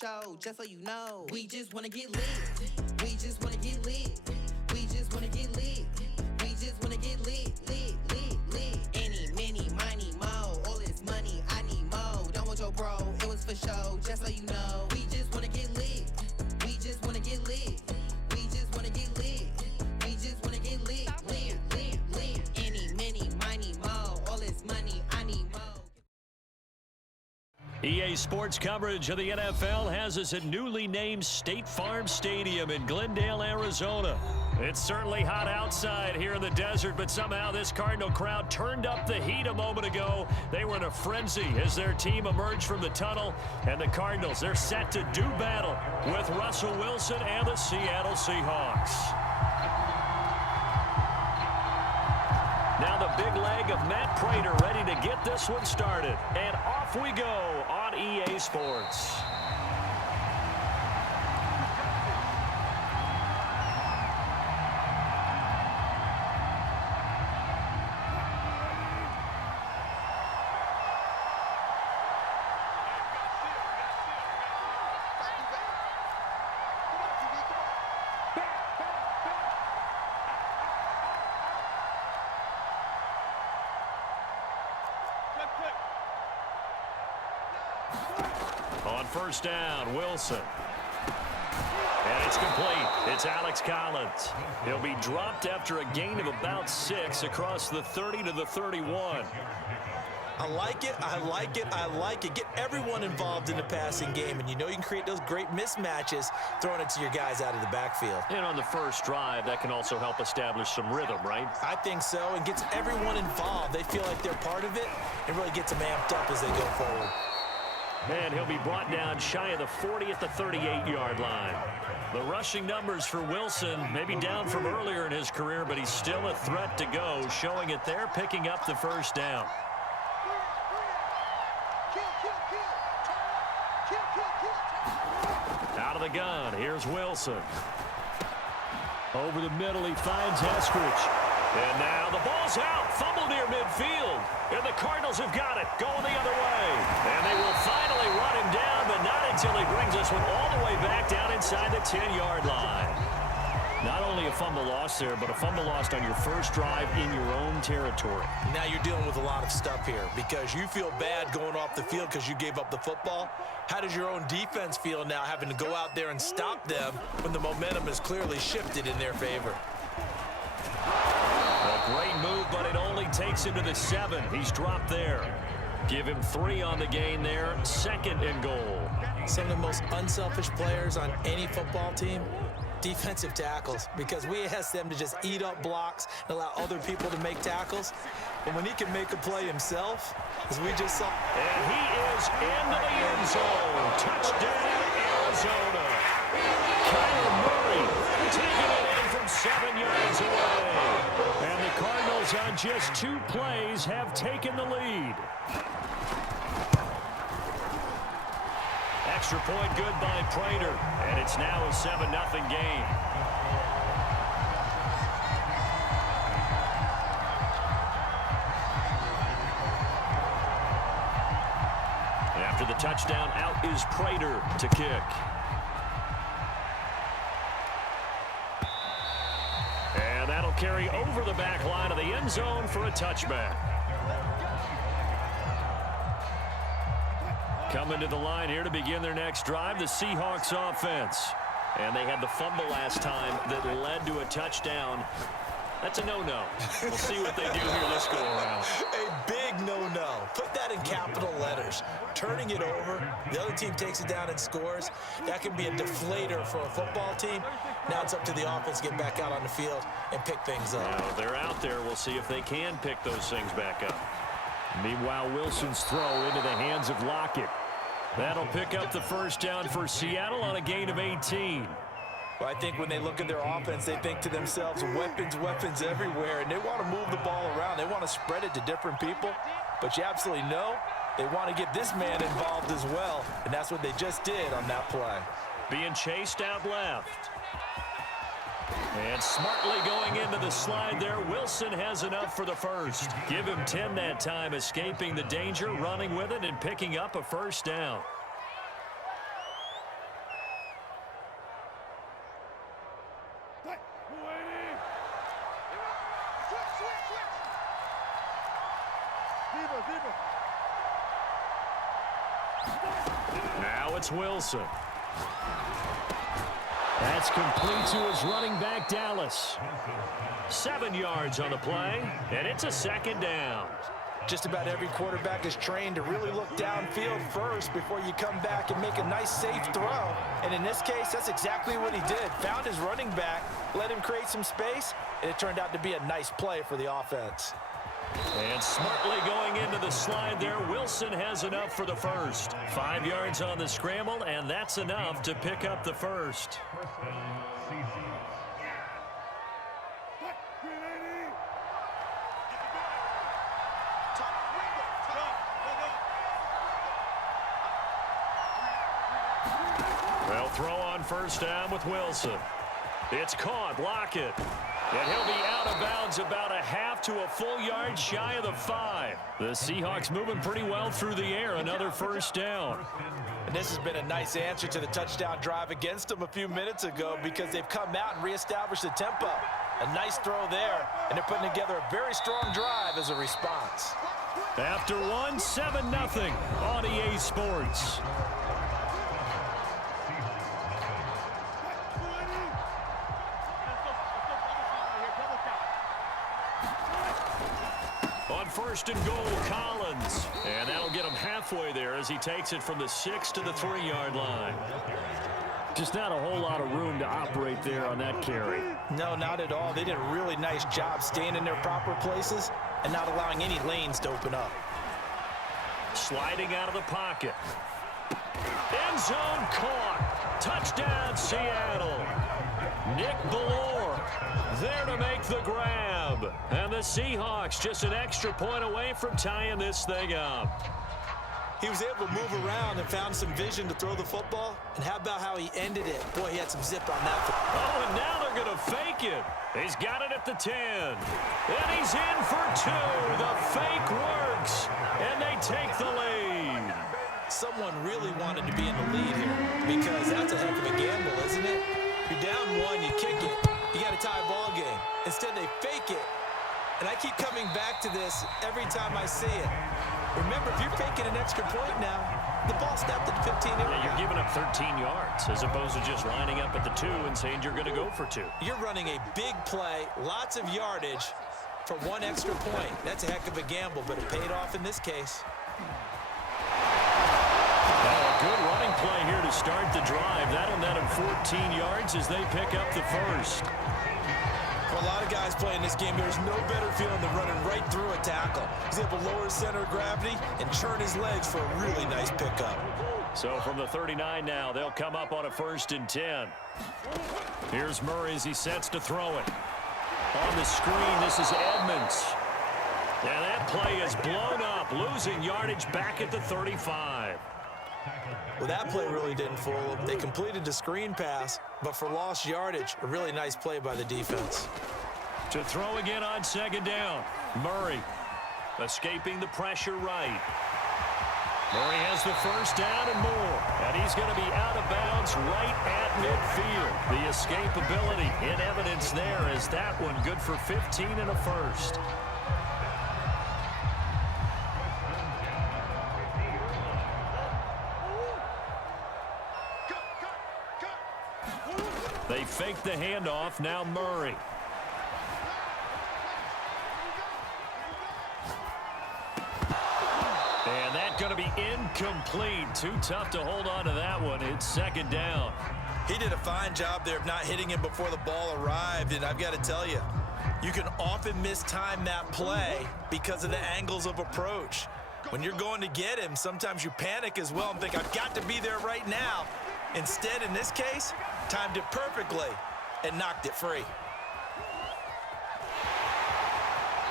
Show, just so you know, we just wanna get lit. We just wanna get lit. We just wanna get lit. We just wanna get lit, lit, lit, lit. Any, many, miny, mo. All this money, I need mo. Don't want your bro, it was for show, just so you know. We just wanna get lit. We just wanna get lit. We just wanna get lit. We just wanna get lit, lit, lit, lit. Any, many, miny, mo. All this money, I need mo. EA Sports coverage of the NFL has us at newly named State Farm Stadium in Glendale, Arizona. It's certainly hot outside here in the desert, but somehow this Cardinal crowd turned up the heat a moment ago. They were in a frenzy as their team emerged from the tunnel, and the Cardinals, they're set to do battle with Russell Wilson and the Seattle Seahawks. Now the big leg of Matt Prater ready to get this one started. And off we go on EA Sports. On first down, Wilson. And it's complete. It's Alex Collins. He'll be dropped after a gain of about 6 across the 30 to the 31. I like it. I like it. I like it. Get everyone involved in the passing game, and you know you can create those great mismatches throwing it to your guys out of the backfield. And on the first drive, that can also help establish some rhythm, right? I think so, and gets everyone involved. They feel like they're part of it and really gets them amped up as they go forward. And he'll be brought down shy of the 40 at the 38-yard line. The rushing numbers for Wilson may be down from earlier in his career, but he's still a threat to go, showing it there, picking up the first down. Out of the gun, here's Wilson. Over the middle, he finds Eskridge. And now the ball's out. Fumble near midfield. And the Cardinals have got it. Going the other way. And they will finally run him down, but not until he brings us one all the way back down inside the 10-yard line. Not only a fumble loss there, but a fumble lost on your first drive in your own territory. Now you're dealing with a lot of stuff here because you feel bad going off the field because you gave up the football. How does your own defense feel now having to go out there and stop them when the momentum is clearly shifted in their favor? A great move, but it only takes him to the 7. He's dropped there. Give him 3 on the gain there. 2nd and goal. Some of the most unselfish players on any football team, defensive tackles, because we ask them to just eat up blocks and allow other people to make tackles. But when he can make a play himself, as we just saw. And he is into the end zone. Touchdown, Arizona. Kyler Murray taking it in from 7 yards away. And the Cardinals on just 2 plays have taken the lead. Extra point good by Prater. And it's now a 7-0 game. After the touchdown, out is Prater to kick. And that'll carry over the back line of the end zone for a touchback. Coming to the line here to begin their next drive, the Seahawks offense. And they had the fumble last time that led to a touchdown. That's a no-no. We'll see what they do here this go-around. A big no-no. Put that in capital letters. Turning it over, the other team takes it down and scores. That can be a deflator for a football team. Now it's up to the offense to get back out on the field and pick things up. Now they're out there. We'll see if they can pick those things back up. Meanwhile, Wilson's throw into the hands of Lockett. That'll pick up the first down for Seattle on a gain of 18. Well, I think when they look at their offense, they think to themselves, weapons, weapons everywhere, and they want to move the ball around. They want to spread it to different people, but you absolutely know they want to get this man involved as well, and that's what they just did on that play. Being chased out left. And smartly going into the slide there, Wilson has enough for the first. Give him 10 that time, escaping the danger, running with it, and picking up a first down. Now it's Wilson. That's complete to his running back, Dallas. 7 yards on the play, and it's a second down. Just about every quarterback is trained to really look downfield first before you come back and make a nice, safe throw. And in this case, that's exactly what he did. Found his running back, let him create some space, and it turned out to be a nice play for the offense. And smartly going into the slide there, Wilson has enough for the first. 5 yards on the scramble, and that's enough to pick up the first. They'll throw on first down with Wilson. It's caught. Lockett. And he'll be out of bounds about a half to a full yard shy of the 5. The Seahawks moving pretty well through the air. Another first down. And this has been a nice answer to the touchdown drive against them a few minutes ago because they've come out and reestablished the tempo. A nice throw there, and they're putting together a very strong drive as a response. After one, 7-0 on EA Sports. First and goal, Collins. And that'll get him halfway there as he takes it from the 6 to the 3-yard line. Just not a whole lot of room to operate there on that carry. No, not at all. They did a really nice job staying in their proper places and not allowing any lanes to open up. Sliding out of the pocket. End zone caught. Touchdown, Seattle. Nick Ballore there to make the grab. And the Seahawks just an extra point away from tying this thing up. He was able to move around and found some vision to throw the football. And how about how he ended it? Boy, he had some zip on that. Oh, and now they're going to fake it. He's got it at the 10. And he's in for 2. The fake works. And they take the lead. Someone really wanted to be in the lead here because that's a heck of a gamble, isn't it? You're down 1, you kick it, you got a tie ball game. Instead, they fake it. And I keep coming back to this every time I see it. Remember, if you're faking an extra point now, the ball snapped at the 15-yard line. You're giving up 13 yards as opposed to just lining up at the 2 and saying you're going to go for 2. You're running a big play, lots of yardage for 1 extra point. That's a heck of a gamble, but it paid off in this case. Good running play here to start the drive. That'll net him 14 yards as they pick up the first. For a lot of guys playing this game, there's no better feeling than running right through a tackle. He's able to lower his center of gravity and churn his legs for a really nice pickup. So from the 39 now, they'll come up on a 1st and 10. Here's Murray as he sets to throw it. On the screen, this is Edmonds. And that play is blown up, losing yardage back at the 35. Well, that play really didn't fool them. They completed the screen pass, but for lost yardage, a really nice play by the defense. To throw again on 2nd down. Murray escaping the pressure right. Murray has the first down and more. And he's going to be out of bounds right at midfield. The escapability in evidence there as that one good for 15 and a first. They fake the handoff. Now Murray. And that's going to be incomplete. Too tough to hold on to that one. It's 2nd down. He did a fine job there of not hitting him before the ball arrived. And I've got to tell you, you can often mistime that play because of the angles of approach. When you're going to get him, sometimes you panic as well and think, I've got to be there right now. Instead, in this case, timed it perfectly and knocked it free.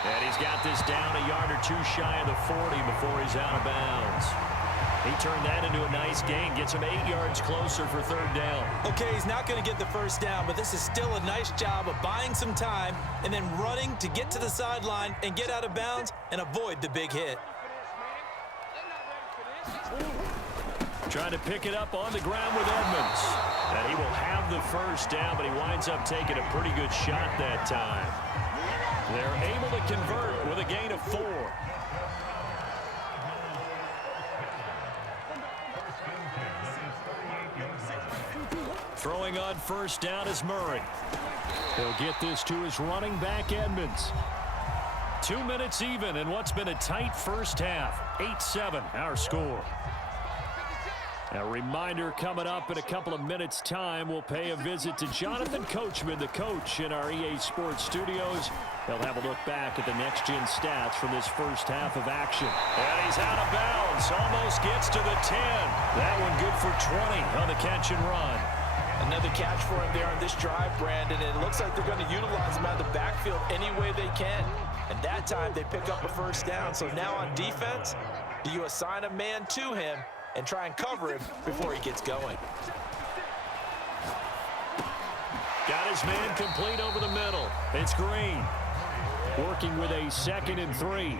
And he's got this down a yard or 2 shy of the 40 before he's out of bounds. He turned that into a nice gain, gets him 8 yards closer for 3rd down. Okay, he's not going to get the first down, but this is still a nice job of buying some time and then running to get to the sideline and get out of bounds and avoid the big hit. Trying to pick it up on the ground with Edmonds. And he will have the the first down, but he winds up taking a pretty good shot that time. They're able to convert with a gain of 4. Throwing on first down is Murray. He'll get this to his running back, Edmonds. 2 minutes even in what's been a tight first half. 8-7 our score. A reminder coming up in a couple of minutes' time. We'll pay a visit to Jonathan Coachman, the coach in our EA Sports studios. He'll have a look back at the next-gen stats from this first half of action. And he's out of bounds. Almost gets to the 10. That one good for 20 on the catch and run. Another catch for him there on this drive, Brandon. And it looks like they're going to utilize him out of the backfield any way they can. And that time they pick up a first down. So now on defense, do you assign a man to him and try and cover him before he gets going? Got his man complete over the middle. It's Green. Working with a 2nd and 3.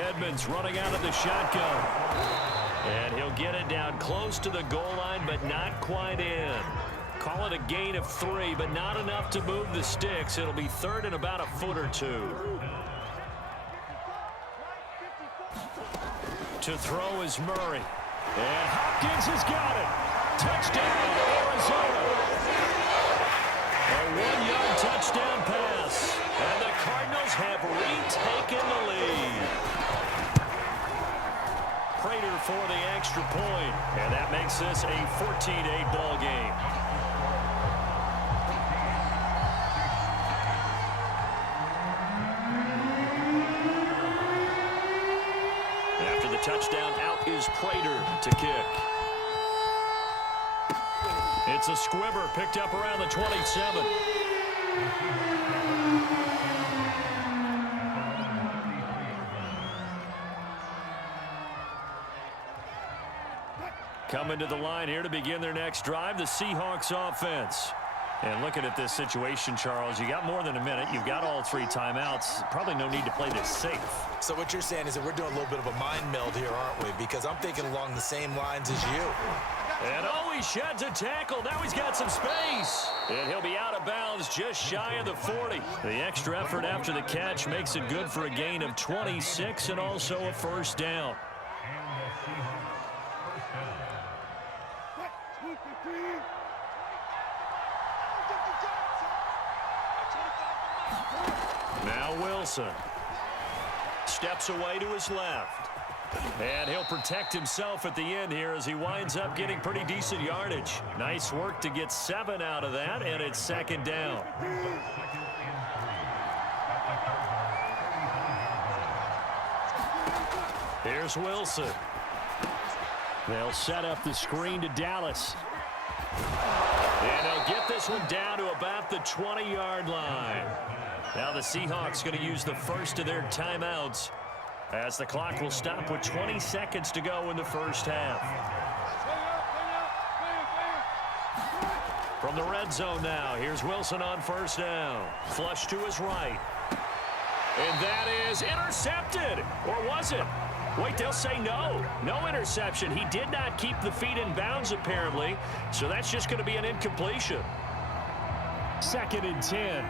Edmonds running out of the shotgun. And he'll get it down close to the goal line, but not quite in. Call it a gain of 3, but not enough to move the sticks. It'll be 3rd and about a foot or 2. To throw is Murray. And Hopkins has got it. Touchdown, Arizona. A 1-yard touchdown pass. And the Cardinals have retaken the lead. Prater for the extra point. And that makes this a 14-8 ball game. After the touchdown, out is Prater to kick. It's a squibber picked up around the 27. Coming to the line here to begin their next drive, the Seahawks offense. And looking at this situation, Charles, you got more than a minute. You've got all 3 timeouts. Probably no need to play this safe. So what you're saying is that we're doing a little bit of a mind meld here, aren't we? Because I'm thinking along the same lines as you. And oh, he sheds a tackle. Now he's got some space. And he'll be out of bounds just shy of the 40. The extra effort after the catch makes it good for a gain of 26 and also a first down. Now Wilson steps away to his left. And he'll protect himself at the end here as he winds up getting pretty decent yardage. Nice work to get 7 out of that, and it's 2nd down. Here's Wilson. They'll set up the screen to Dallas. And they'll get this one down to about the 20-yard line. Now the Seahawks going to use the first of their timeouts as the clock will stop with 20 seconds to go in the first half. From the red zone now, here's Wilson on first down. Flush to his right. And that is intercepted. Or was it? Wait, they'll say no. No interception. He did not keep the feet in bounds, apparently. So that's just going to be an incompletion. 2nd and 10.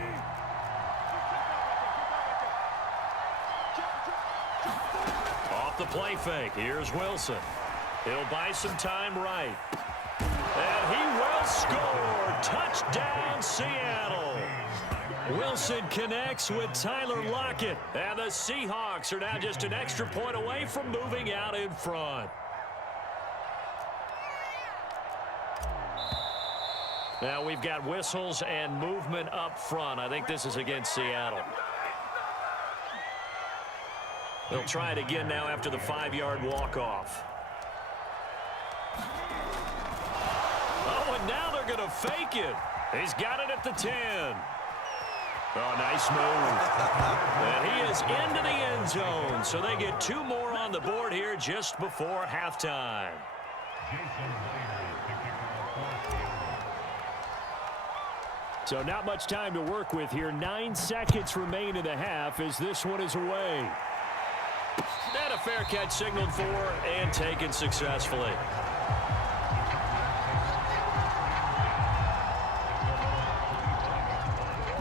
Off the play fake. Here's Wilson. He'll buy some time right. And he will score. Touchdown, Seattle. Wilson connects with Tyler Lockett. And the Seahawks are now just an extra point away from moving out in front. Now we've got whistles and movement up front. I think this is against Seattle. They'll try it again now after the 5-yard walk-off. Oh, and now they're going to fake it. He's got it at the 10. Oh, nice move. And he is into the end zone. So they get 2 more on the board here just before halftime. So not much time to work with here. 9 seconds remain in the half as this one is away. And a fair catch signaled for and taken successfully.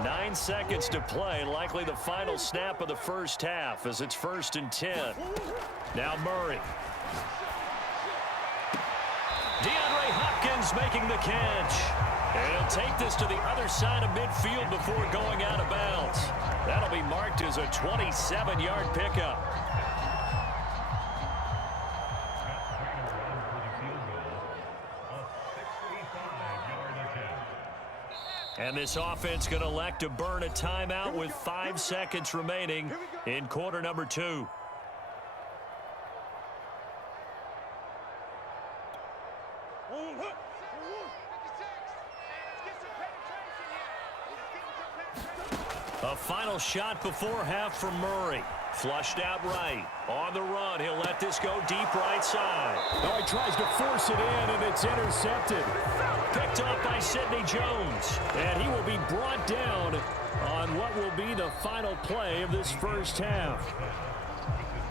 9 seconds to play, likely the final snap of the first half as it's 1st and 10. Now Murray. DeAndre Hopkins making the catch. And he'll take this to the other side of midfield before going out of bounds. That'll be marked as a 27-yard pickup. And this offense going to elect to burn a timeout with 5 seconds remaining in quarter number 2. A final shot before half from Murray. Flushed out right. On the run, he'll let this go deep right side. Oh, he tries to force it in, and it's intercepted. Picked up by Sidney Jones. And he will be brought down on what will be the final play of this first half.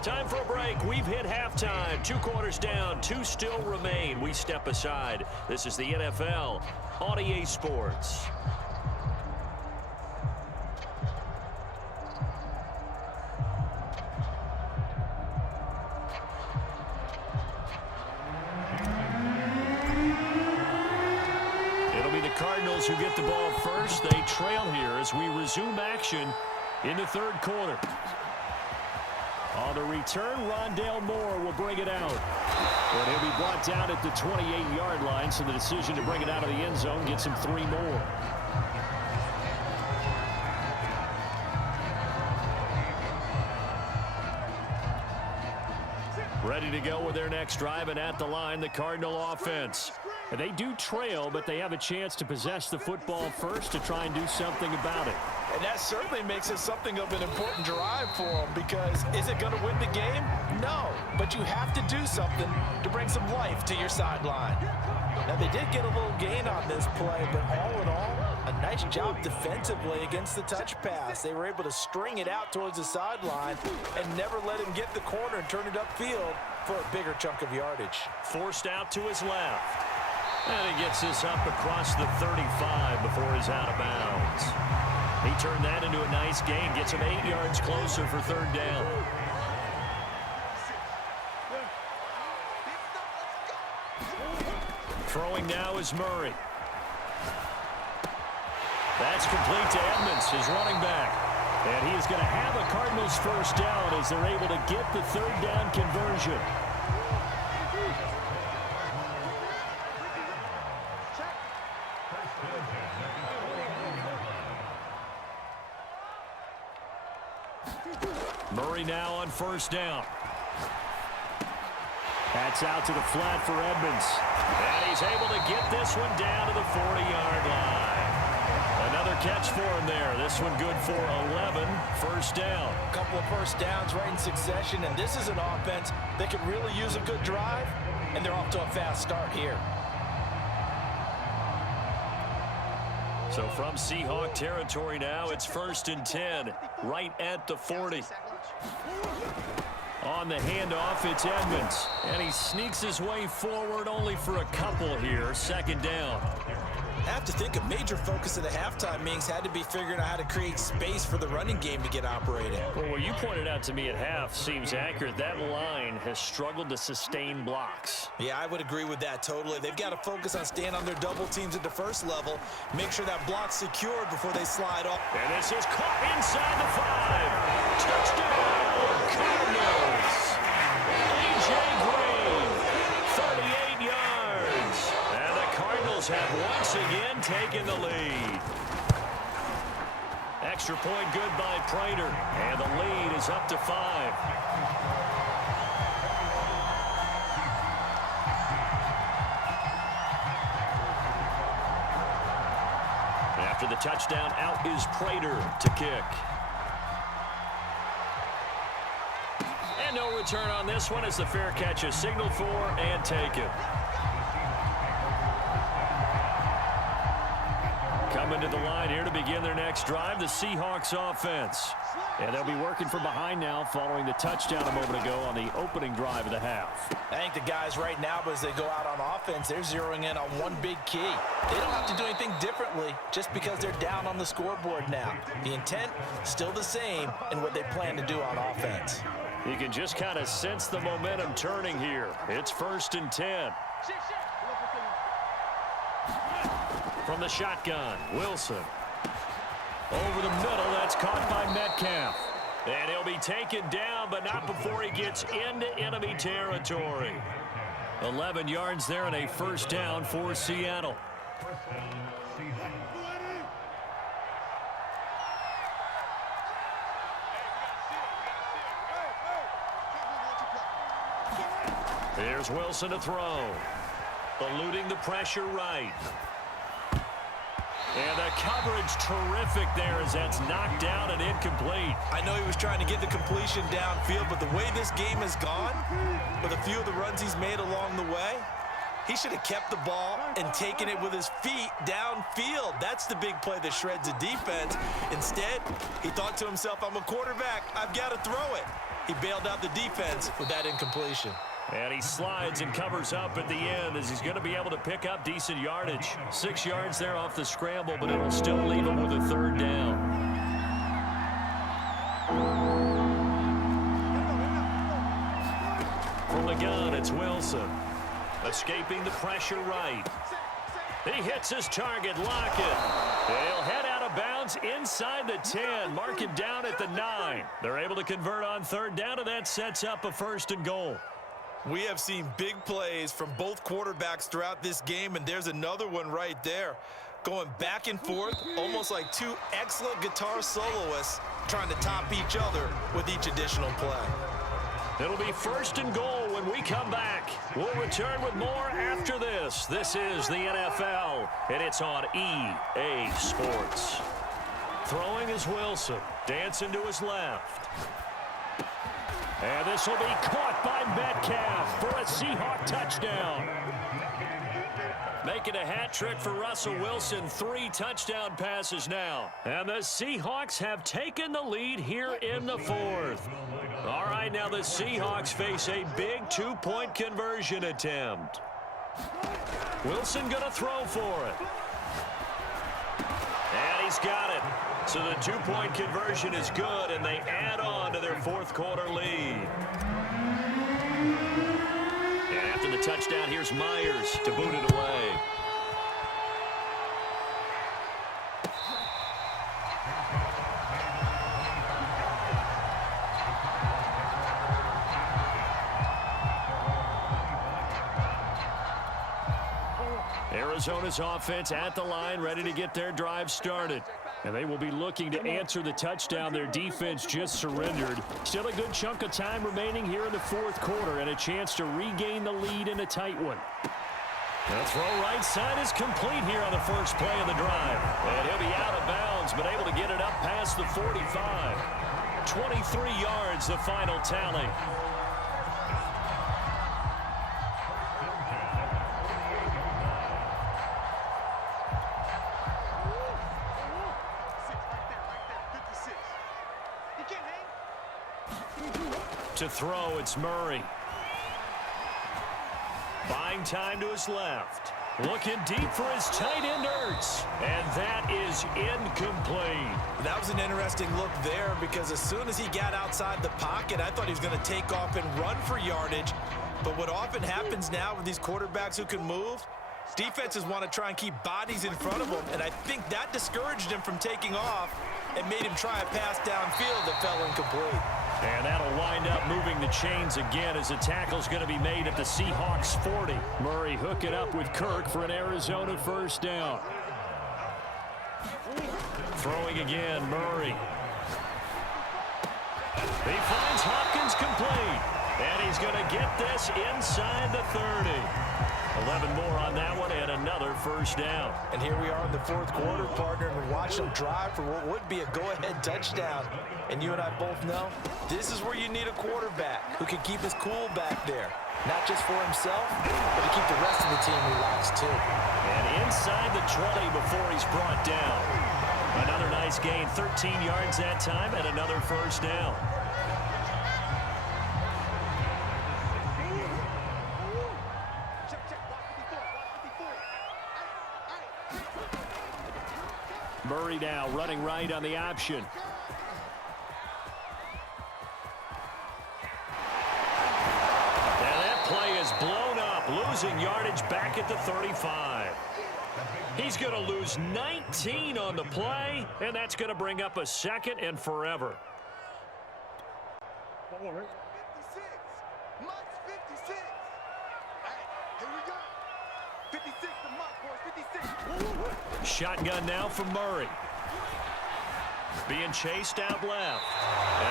Time for a break. We've hit halftime. 2 quarters down. 2 still remain. We step aside. This is the NFL on EA Sports. Cardinals who get the ball first. They trail here as we resume action in the 3rd quarter. On the return, Rondale Moore will bring it out. But he'll be brought down at the 28-yard line, so the decision to bring it out of the end zone gets him 3 more. Ready to go with their next drive, and at the line, the Cardinal offense. And they do trail, but they have a chance to possess the football first to try and do something about it. And that certainly makes it something of an important drive for them, because is it going to win the game? No, but you have to do something to bring some life to your sideline. Now, they did get a little gain on this play, but all in all, a nice job defensively against the touch pass. They were able to string it out towards the sideline and never let him get the corner and turn it upfield for a bigger chunk of yardage. Forced out to his left. And he gets this up across the 35 before he's out of bounds. He turned that into a nice gain, gets him 8 yards closer for 3rd down. Throwing now is Murray. That's complete to Edmonds, his running back. And he is going to have a Cardinals first down as they're able to get the 3rd down conversion. Murray now on 1st down. That's out to the flat for Edmonds. And he's able to get this one down to the 40-yard line. Another catch for him there. This one good for 11. 1st down. A couple of first downs right in succession, and this is an offense that could really use a good drive, and they're off to a fast start here. So from Seahawk territory now, it's 1st and 10, right at the 40. On the handoff, it's Edmonds. And he sneaks his way forward only for a couple here. 2nd down. I have to think a major focus of the halftime meetings had to be figuring out how to create space for the running game to get operating. Well, what you pointed out to me at half seems accurate. That line has struggled to sustain blocks. Yeah, I would agree with that totally. They've got to focus on staying on their double teams at the first level, make sure that block's secured before they slide off. And this is caught inside the 5. Touchdown, Cardinals. A.J. Green, 38 yards. And the Cardinals have once again taken the lead. Extra point good by Prater. And the lead is up to 5. After the touchdown, out is Prater to kick. And no return on this one as the fair catch is signaled for and taken. Coming to the line here to begin their next drive, the Seahawks offense. And they'll be working from behind now following the touchdown a moment ago on the opening drive of the half. I think the guys right now, as they go out on offense, they're zeroing in on one big key. They don't have to do anything differently just because they're down on the scoreboard now. The intent, still the same in what they plan to do on offense. You can just kind of sense the momentum turning here. It's 1st and 10. From the shotgun, Wilson. Over the middle, that's caught by Metcalf. And he'll be taken down, but not before he gets into enemy territory. 11 yards there and a 1st down for Seattle. Here's Wilson to throw. Eluding the pressure right. And the coverage terrific there as that's knocked down and incomplete. I know he was trying to get the completion downfield, but the way this game has gone, with a few of the runs he's made along the way, he should have kept the ball and taken it with his feet downfield. That's the big play that shreds the defense. Instead, he thought to himself, I'm a quarterback, I've got to throw it. He bailed out the defense with that incompletion. And he slides and covers up at the end as he's going to be able to pick up decent yardage. 6 yards there off the scramble, but it'll still leave him with a 3rd down. From the gun, it's Wilson. Escaping the pressure right. He hits his target, Lockett. He'll head out of bounds inside the 10, mark him down at the 9. They're able to convert on 3rd down, and that sets up a 1st and goal. We have seen big plays from both quarterbacks throughout this game, and there's another one right there. Going back and forth, almost like two excellent guitar soloists trying to top each other with each additional play. It'll be 1st and goal when we come back. We'll return with more after this. This is the NFL, and it's on EA Sports. Throwing is Wilson, dancing to his left. And this will be caught by Metcalf for a Seahawk touchdown. Making a hat trick for Russell Wilson. 3 touchdown passes now. And the Seahawks have taken the lead here in the 4th. All right, now the Seahawks face a big 2-point conversion attempt. Wilson going to throw for it. And he's got it. So the 2-point conversion is good, and they add on to their 4th quarter lead. And after the touchdown, here's Myers to boot it away. Arizona's offense at the line, ready to get their drive started. And they will be looking to answer the touchdown their defense just surrendered. Still a good chunk of time remaining here in the 4th quarter and a chance to regain the lead in a tight one. The throw right side is complete here on the first play of the drive. And he'll be out of bounds, but able to get it up past the 45. 23 yards, the final tally. To throw, it's Murray. Buying time to his left. Looking deep for his tight end, Ertz. And that is incomplete. That was an interesting look there because as soon as he got outside the pocket, I thought he was going to take off and run for yardage. But what often happens now with these quarterbacks who can move, defenses want to try and keep bodies in front of them, and I think that discouraged him from taking off and made him try a pass downfield that fell incomplete. And that'll wind up moving the chains again as the tackle's going to be made at the Seahawks 40. Murray hooking up with Kirk for an Arizona 1st down. Throwing again, Murray. He finds Hopkins complete. And he's going to get this inside the 30. 11 more on that one and another first down. And here we are in the fourth quarter, partner, and watch them drive for what would be a go-ahead touchdown. And you and I both know this is where you need a quarterback who can keep his cool back there. Not just for himself, but to keep the rest of the team relaxed too. And inside the 20 before he's brought down. Another nice gain, 13 yards that time, and another first down. Murray now running right on the option. And that play is blown up, losing yardage back at the 35. He's going to lose 19 on the play, and that's going to bring up a second and forever. 56. Mike's 56. Hey, here we go. 56 to Mike, boys. 56. Shotgun now from Murray. Being chased out left.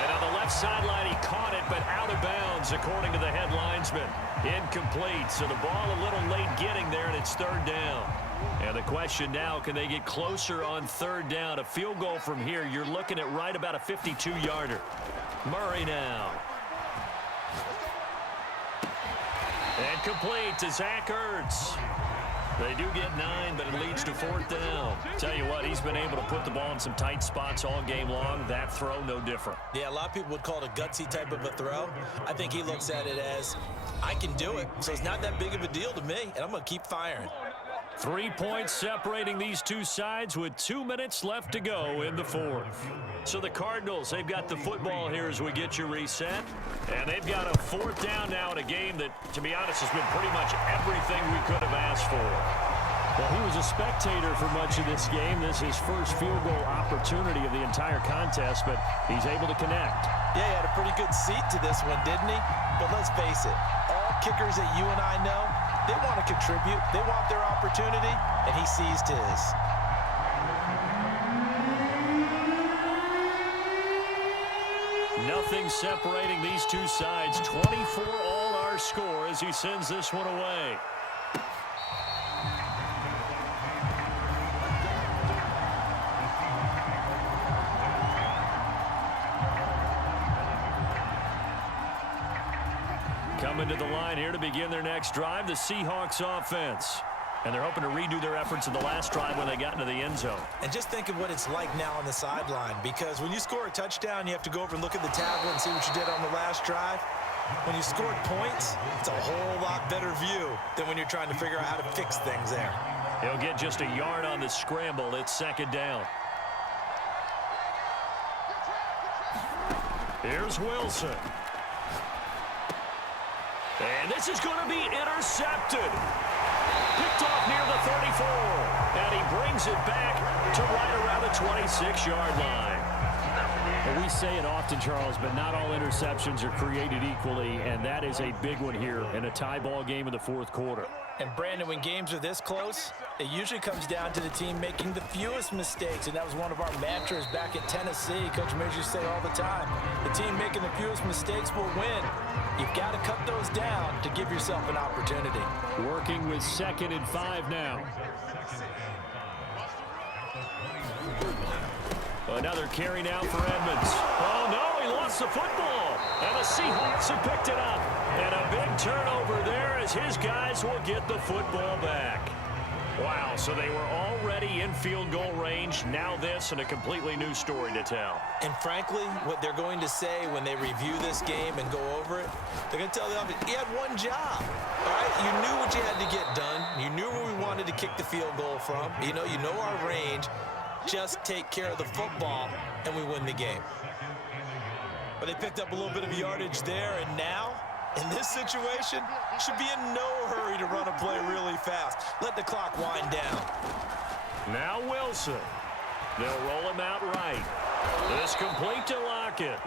And on the left sideline, he caught it, but out of bounds, according to the head linesman. Incomplete, so the ball a little late getting there, and it's third down. And the question now, can they get closer on third down? A field goal from here, you're looking at right about a 52-yarder. Murray now. And complete to Zach Ertz. They do get 9, but it leads to fourth down. Tell you what, he's been able to put the ball in some tight spots all game long. That throw, no different. Yeah, a lot of people would call it a gutsy type of a throw. I think he looks at it as, I can do it, so it's not that big of a deal to me, and I'm going to keep firing. 3 points separating these two sides with 2 minutes left to go in the fourth. So the Cardinals, they've got the football here as we get you reset. And they've got a fourth down now in a game that, to be honest, has been pretty much everything we could have asked for. Well, he was a spectator for much of this game. This is his first field goal opportunity of the entire contest, but he's able to connect. Yeah, he had a pretty good seat to this one, didn't he? But let's face it, all kickers that you and I know, they want to contribute. They want their opportunity, and he seized his. Nothing separating these two sides. 24 all our score as he sends this one away. Coming to the line here to begin their next drive, the Seahawks offense. And they're hoping to redo their efforts in the last drive when they got into the end zone. And just think of what it's like now on the sideline, because when you score a touchdown, you have to go over and look at the tablet and see what you did on the last drive. When you scored points, it's a whole lot better view than when you're trying to figure out how to fix things there. He'll get just a yard on the scramble. It's second down. Here's Wilson. And this is going to be intercepted. Picked off near the 34. And he brings it back to right around the 26-yard line. Well, we say it often, Charles, but not all interceptions are created equally, and that is a big one here in a tie ball game in the fourth quarter. And, Brandon, when games are this close, it usually comes down to the team making the fewest mistakes, and that was one of our mantras back at Tennessee. Coach Major say all the time, the team making the fewest mistakes will win. You've got to cut those down to give yourself an opportunity. Working with 2nd and 5 now. Another carry now for Edmonds. Oh, no, he lost the football. And the Seahawks have picked it up. And a big turnover there as his guys will get the football back. Wow, so they were already in field goal range. Now this and a completely new story to tell. And frankly, what they're going to say when they review this game and go over it, they're going to tell the offense, you had one job. All right, you knew what you had to get done. You knew where we wanted to kick the field goal from. You know our range. Just take care of the football, and we win the game. But they picked up a little bit of yardage there, and now, in this situation, should be in no hurry to run a play really fast. Let the clock wind down. Now Wilson. They'll roll him out right. This complete to Lockett.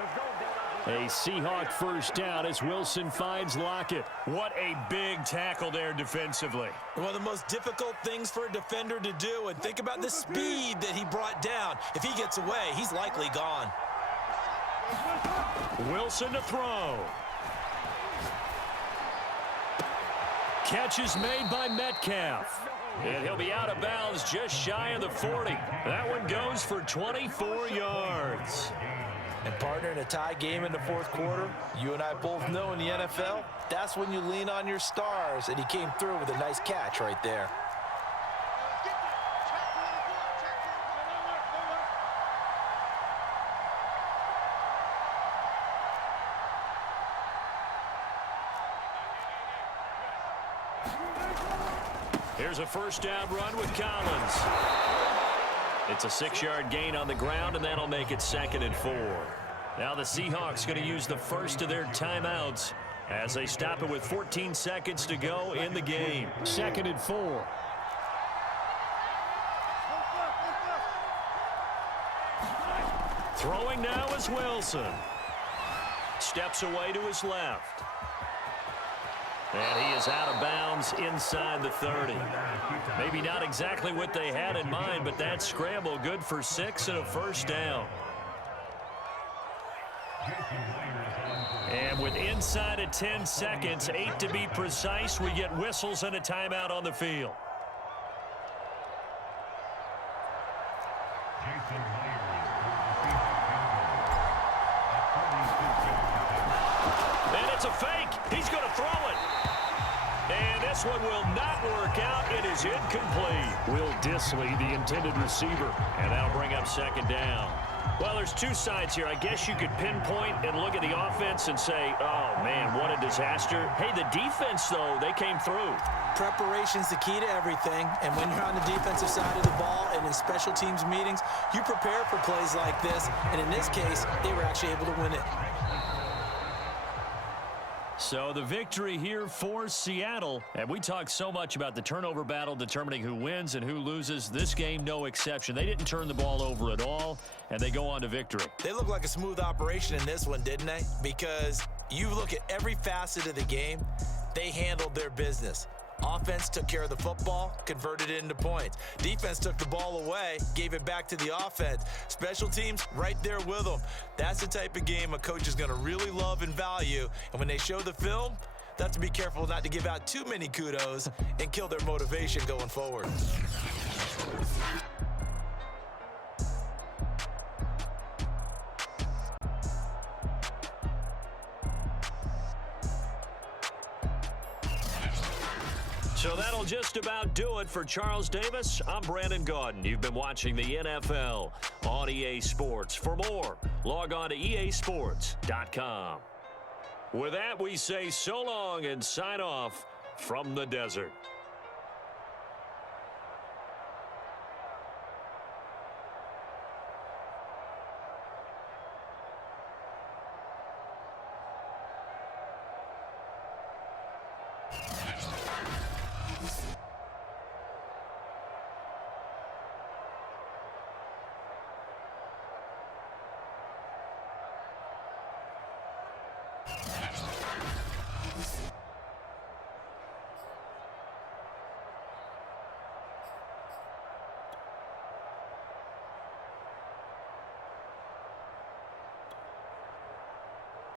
A Seahawk first down as Wilson finds Lockett. What a big tackle there defensively. One of the most difficult things for a defender to do, and think about the speed that he brought down. If he gets away, he's likely gone. Wilson to throw. catch is made by Metcalf. And he'll be out of bounds just shy of the 40. That one goes for 24 yards. And partner, in a tie game in the fourth quarter, you and I both know in the NFL, that's when you lean on your stars, and he came through with a nice catch right there. Here's a first down run with Collins. It's a 6-yard gain on the ground, and that'll make it 2nd and 4. Now the Seahawks going to use the first of their timeouts as they stop it with 14 seconds to go in the game. 2nd and 4. Throwing now is Wilson. Steps away to his left. And he is out of bounds inside the 30. Maybe not exactly what they had in mind, but that scramble good for 6 and a first down. And with inside of 10 seconds, 8 to be precise, we get whistles and a timeout on the field. And it's a fake. He's going to throw it. And this one will not work out. It is incomplete. Will Dissly, the intended receiver. And that'll bring up 2nd down. Well, there's two sides here. I guess you could pinpoint and look at the offense and say, oh, man, what a disaster. Hey, the defense, though, they came through. Preparation's the key to everything, and when you're on the defensive side of the ball and in special teams meetings, you prepare for plays like this, and in this case, they were actually able to win it. So the victory here for Seattle. And we talk so much about the turnover battle determining who wins and who loses. This game, no exception. They didn't turn the ball over at all, and they go on to victory. They look like a smooth operation in this one, didn't they? Because you look at every facet of the game, they handled their business. Offense took care of the football, converted it into points. Defense took the ball away, gave it back to the offense. Special teams, right there with them. That's the type of game a coach is going to really love and value. And when they show the film, they have to be careful not to give out too many kudos and kill their motivation going forward. So that'll just about do it for Charles Davis. I'm Brandon Gaudin. You've been watching the NFL on EA Sports. For more, log on to easports.com. With that, we say so long and sign off from the desert.